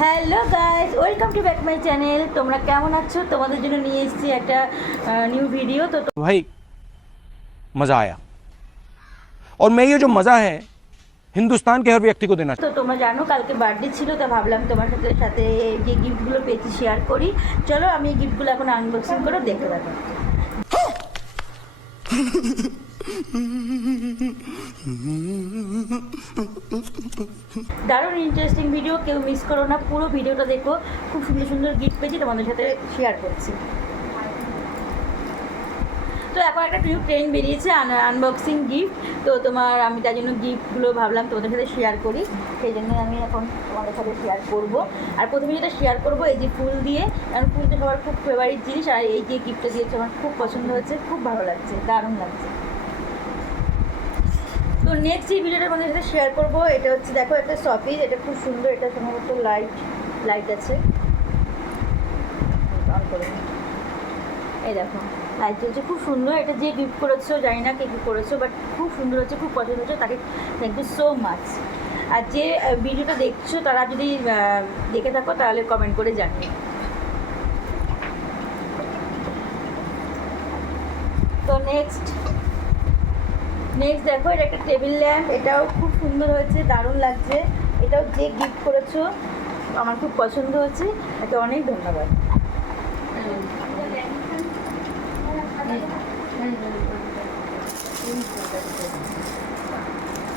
Hello guys, welcome to back my channel. তোমরা কেমন আছো? তোমাদের জন্য নিয়ে এসেছি একটা নিউ ভিডিও। তো भाई मज़ा आया और मैं ये जो मज़ा है हिंदुस्तान के हर व्यक्ति को देना তো তোমরা জানো কালকে বার্থডে ছিল, তো ভাবলাম তোমার সাথে সাথে যে গিফটগুলো পেয়েছি শেয়ার করি। চলো আমি এই গিফটগুলো এখন আনবক্সিং করে দেখতে পাবো। দারুণ ইন্টারেস্টিং ভিডিও, কেউ মিস করো না, পুরো ভিডিওটা দেখো। খুব সুন্দর সুন্দর গিফট পেয়েছি, তোমাদের সাথে শেয়ার করছি। তো এখন একটা নিউ ট্রেন্ড বেরিয়েছে আনবক্সিং গিফট। তো আমি তার জন্য গিফটগুলো ভাবলাম তোমাদের সাথে শেয়ার করি, সেই জন্য আমি এখন তোমাদের সাথে শেয়ার করব। আর প্রথমে যেটা শেয়ার করব এই যে ফুল দিয়ে, কারণ ফুলটা সবার খুব ফেভারিট জিনিস। আর এই যে গিফটটা দিয়েছে আমার খুব পছন্দ হয়েছে, খুব ভালো লাগছে, দারুণ লাগছে। তো নেক্সট এই ভিডিওটা তোমাদের সাথে শেয়ার করব, এটা হচ্ছে দেখো একটা শপিস, এটা খুব সুন্দর। এটা সম্ভবত লাইট আছে, অন করে এই দেখো লাইট চলছে, খুব সুন্দর। এটা যে গিফট করেছো জানি না কে কী করেছো, বাট খুব সুন্দর হচ্ছে, খুব পছন্দ হচ্ছে, তাকে থ্যাংক ইউ সো মাচ। আর যে ভিডিওটা দেখছো তারা যদি দেখে থাকো তাহলে কমেন্ট করে জানিও। তো নেক্সট দেখো এটা একটা টেবিল ল্যাম্প, এটাও খুব সুন্দর হয়েছে, দারুণ লাগছে। এটাও যে গিফট করেছো আমার খুব পছন্দ হচ্ছে, একে অনেক ধন্যবাদ।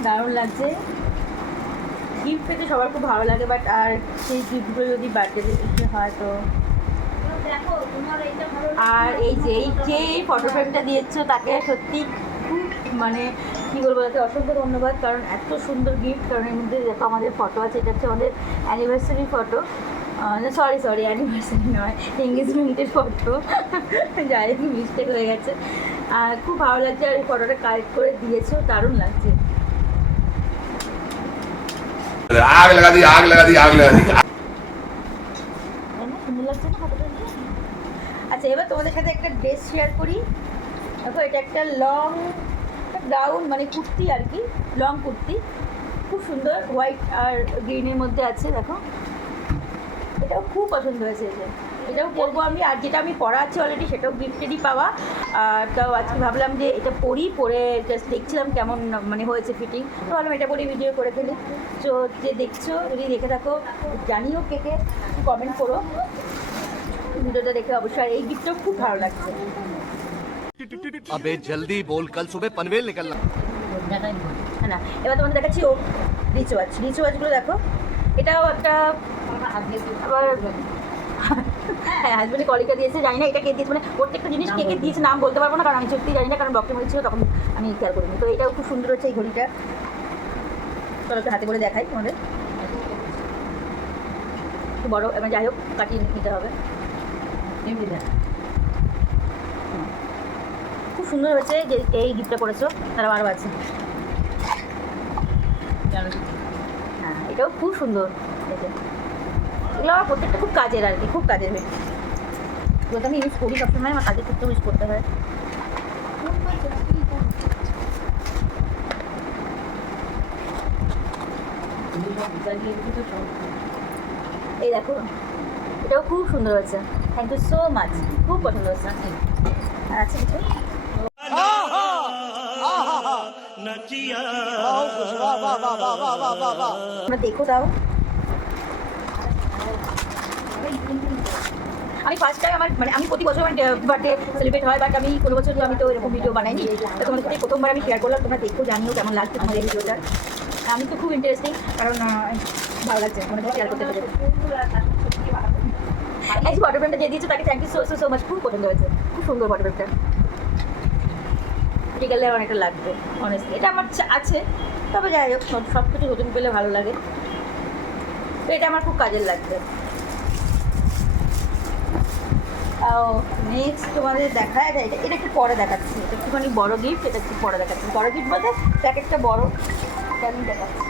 দারুণ লাগছে, গিফট পেতে সবার খুব ভালো লাগে, বাট আর সেই গিফটগুলো যদি বার্থডে হয় তো। আর এই যে ফটো ফ্রেমটা দিয়েছো তাকে সত্যি খুব মানে কী বলবো, তাকে অসংখ্য ধন্যবাদ, কারণ এত সুন্দর গিফট। কারণ এর মধ্যে দেখো আমাদের ফটো আছে, এটা হচ্ছে আমাদের অ্যানিভার্সারি ফটো। সরি অ্যানিভার্সারি নয়, এঙ্গেজমেন্টের ফটো। যাই হোক মিস্টেক হয়ে গেছে। আর খুব ভালো লাগছে, আর এই ফটোটা কালেক্ট করে দিয়েছো, দারুণ লাগছে। आग लगा दी आग लगा दी आग लगा दी। সুন্দর লাগছে না ফটোটা? আচ্ছা, এবার তোমাদের সাথে একটা ড্রেস শেয়ার করি। দেখো এটা একটা লং গাউন, মানে কুর্তি আর কি, লং কুর্তি, খুব সুন্দর, হোয়াইট আর গ্রিনের মধ্যে আছে। দেখো এটাও খুব পছন্দ হয়েছে, এটাও পরবো আমি। আর যেটা আমি পরা আছে অলরেডি সেটাও গিফটেডই পাওয়া। তাও আজকে ভাবলাম যে এটা পরে জাস্ট দেখছিলাম কেমন মানে হয়েছে ফিটিং, তো ভাবলাম এটা পরে ভিডিও করে ফেলি। তো যে দেখছো যদি দেখে থাকো জানিও, কে কমেন্ট করো ভিডিওটা দেখে অবশ্যই। আর এই গিফটটাও খুব ভালো লাগছে। अबे जल्दी बोल, कल सुबह पनवेल निकलना। হ্যাঁ না, এবার তোমাদের দেখাচ্ছি ও রিচওয়াচগুলো দেখো। এটাও একটা আবার হ্যাঁ হাজব্যান্ডের কলিকা দিয়েছে, জানি না এটা কে দিয়েছে, মানে প্রত্যেকটা জিনিস কে দিয়েছে নাম বলতে পারবো না, কারণ আমি সত্যি জানি না, কারণ বক্সের মধ্যে ছিল তখন আমি খেয়াল করিনি। তো এটাও খুব সুন্দর হচ্ছে এই ঘড়িটা, চলো হাতে করে দেখাই তোমাদের। খুব বড়ো, এবার যাই হোক কাটিয়ে নিতে হবে। খুব সুন্দর হয়েছে যে এই গিফটটা করেছো, তারা আরও আছে। হ্যাঁ এটাও খুব সুন্দর। এগুলো আমার প্রত্যেকটা খুব কাজের আর কি, খুব কাজের। এগুলো তো আমি ইউজ করি সবসময়, আমার কাজের ক্ষেত্রেও ইউজ করতে হয়। এই দেখো এটাও খুব সুন্দর হয়েছে, থ্যাংক ইউ সো মাচ, খুব পছন্দ হয়েছে। আর আছে কিছু আমরা দেখো দাও। আমি ফার্স্ট টাইম আমি প্রতি বছর আমার বার্থডে সেলিব্রেট হয়, বাট আমি কোনো বছর আমি তো এরকম ভিডিও বানাইনি। তো তোমাদের সাথে প্রথমবার আমি শেয়ার করলাম, তোমরা দেখো জানিও কেমন লাগছে তোমাদের ভিডিওটা। আমি তো খুব ইন্টারেস্টিং, কারণ ভালো লাগছে তোমাদের সাথে শেয়ার করতে পেরে। এই যে ফটো ফ্রেমটা দিয়ে দিয়েছো তাকে থ্যাংক ইউ সো মাচ, খুব পছন্দ হয়েছে, খুব সুন্দর ফটো ফ্রেমটা। ঠিক আছে, অনেকটা লাগবে অনেস্টলি, এটা আমার আছে, তবে যাই হোক সব কিছু নতুন পেলে ভালো লাগে, তো এটা আমার খুব কাজের লাগবে। নেক্সট তোমাদের দেখায় এটা একটু পরে দেখাচ্ছি, এটা একটুখানি বড়ো গিফট, এটা একটু পরে দেখাচ্ছি। বড়ো গিফট বলতে প্যাকেটটা বড়ো, কেমন দেখাচ্ছি।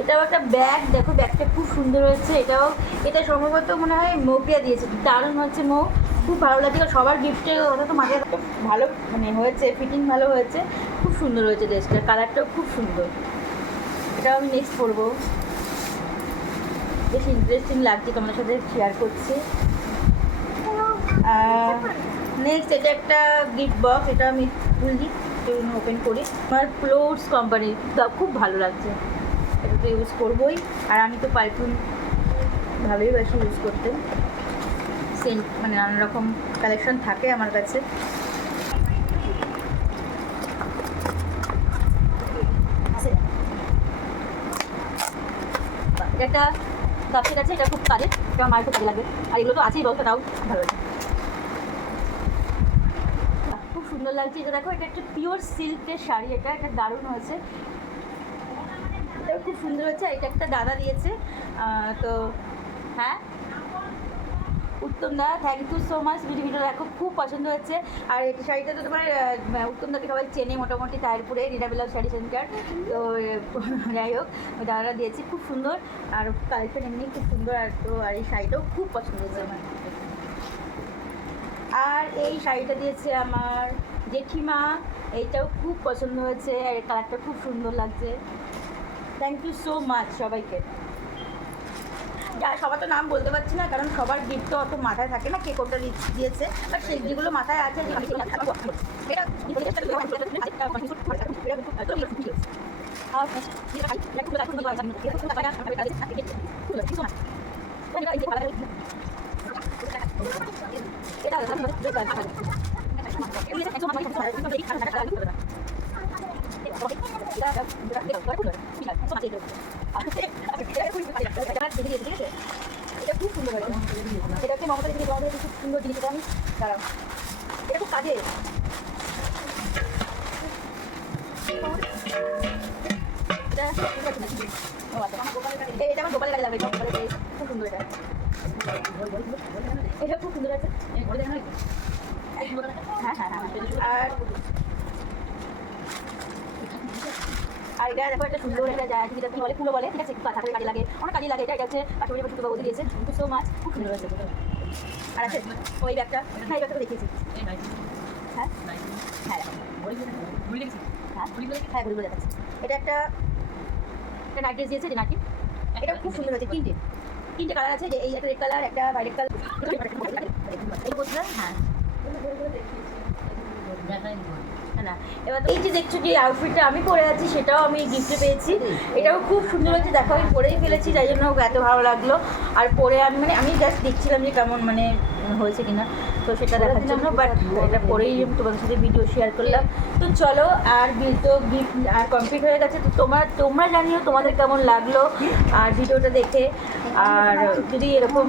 এটা এটাও একটা ব্যাগ, দেখো ব্যাগটা খুব সুন্দর হয়েছে। এটা সম্ভবত মনে হয় মৌপিয়া দিয়েছে, দারুণ হচ্ছে মৌ, খুব ভালো লাগছে। সবার গিফটে ওটা তো মাথায় ভালো মানে হয়েছে, ফিটিং ভালো হয়েছে, খুব সুন্দর হয়েছে ড্রেসটা, কালারটাও খুব সুন্দর। এটাও আমি নেক্সট পরবো, বেশ ইন্টারেস্টিং লাগছে, তোমাদের সাথে শেয়ার করছি। নেক্সট এটা একটা গিফট বক্স, এটা আমি খুলি, ওপেন করি। আমার ক্লোথস কোম্পানির, খুব ভালো লাগছে, এটা তো ইউজ করবোই। আর আমি তো পারফিউম ভালোই বাসি ইউজ করতে, সেন্ট মানে নানা রকম কালেকশন থাকে আমার কাছে। এটা একটা কাপসেট আছে, এটা খুব কাজের, এটা আমার খুব কাজে লাগে। আর এগুলো তো আছেই বলতে, তাও ভালো লাগে, খুব সুন্দর লাগছে। এটা দেখো, এটা একটা পিওর সিল্কের শাড়ি, এটা দারুণ হয়েছে, এটাও খুব সুন্দর হয়েছে। এটা একটা দাদা দিয়েছে, তো হ্যাঁ উত্তম দা, থ্যাংক ইউ সো মাচ। ভিডিওটা দেখো, খুব পছন্দ হচ্ছে। আর এই শাড়িটা তো তোমার উত্তম দাকে সবাই চেনে মোটামুটি, তারপরে রিনাবেলা শাড়ি সেন্টার, তো যাই হোক ওই দাদারা দিয়েছে, খুব সুন্দর। আর কালেকশন এমনি খুব সুন্দর, আর তো আর এই শাড়িটাও খুব পছন্দ হয়েছে আমার। আর এই শাড়িটা দিয়েছে আমার জেঠিমা, এইটাও খুব পছন্দ হয়েছে, আর এই কালারটা খুব সুন্দর লাগছে। থ্যাংক ইউ সো মাচ সবাইকে। সবার তো নাম বলতে পারছি না, কারণ সবার গিফট তো অত মাথায় থাকে না, কে কোনটা দিয়েছে, বাট সেই যেগুলো মাথায় আছে এটা খুব সুন্দর হয়েছে, এটাকে মমতা দিদি খুব সুন্দর জিনিস, এটা আমি দাঁড়াও, এটা খুব কাজে। এটা আমার গোপালের কাজে লাগবে, খুব সুন্দর, এটা খুব সুন্দর আছে। হ্যাঁ হ্যাঁ হ্যাঁ। আর এটা দেখো, একটা সুন্দর একটা যায়, যেটা কি বলে ফুলো বলে, ঠিক আছে, ঠাকুরের কাজে লাগে, অনেক কাজে লাগে। এটা হচ্ছে পাশাপাশি ছোটো বাবু দিয়েছে, থ্যাংক ইউ সো মাচ, খুব সুন্দর হয়েছে। আর আছে ওই ব্যাগটা, হ্যাঁ এই ব্যাগটা দেখিয়েছি, হ্যাঁ হ্যাঁ হ্যাঁ হ্যাঁ ঘুরি ঘুরে দেখাচ্ছি। এটা একটা নাইট ড্রেস দিয়েছে, যে নাকি এটা খুব সুন্দর হয়েছে। তিনটে কালার আছে, যে এই একটা রেড কালার, একটা ভায়োলেট কালার, এই বলছে হ্যাঁ না। এবার এই যে দেখছো যে আউটফিটটা আমি পরে আছি, সেটাও আমি গিফটে পেয়েছি, এটাও খুব সুন্দর হয়েছে। দেখো আমি পরেই ফেলেছি, যাই জন্য এত ভালো লাগলো। আর পরে আমি মানে আমি জাস্ট দেখছিলাম যে কেমন মানে হয়েছে কিনা, তো সেটা দেখার জন্য, বাট এটা পরেই তোমাদের সাথে ভিডিও শেয়ার করলাম। তো চলো, আর তো গিফট আর কমপ্লিট হয়ে গেছে। তো তোমরা জানিও তোমাদের কেমন লাগলো আর ভিডিওটা দেখে। আর যদি এরকম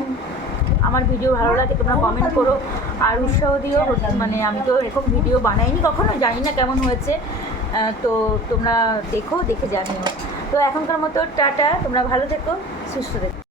আমার ভিডিও ভালো লাগে তোমরা কমেন্ট করো আর উৎসাহ দিও। মানে আমি তো এরকম ভিডিও বানাইনি কখনো, জানি না কেমন হয়েছে, তো তোমরা দেখে জানিও। তো এখনকার মতো টাটা, তোমরা ভালো থেকো, সুস্থ থেকো।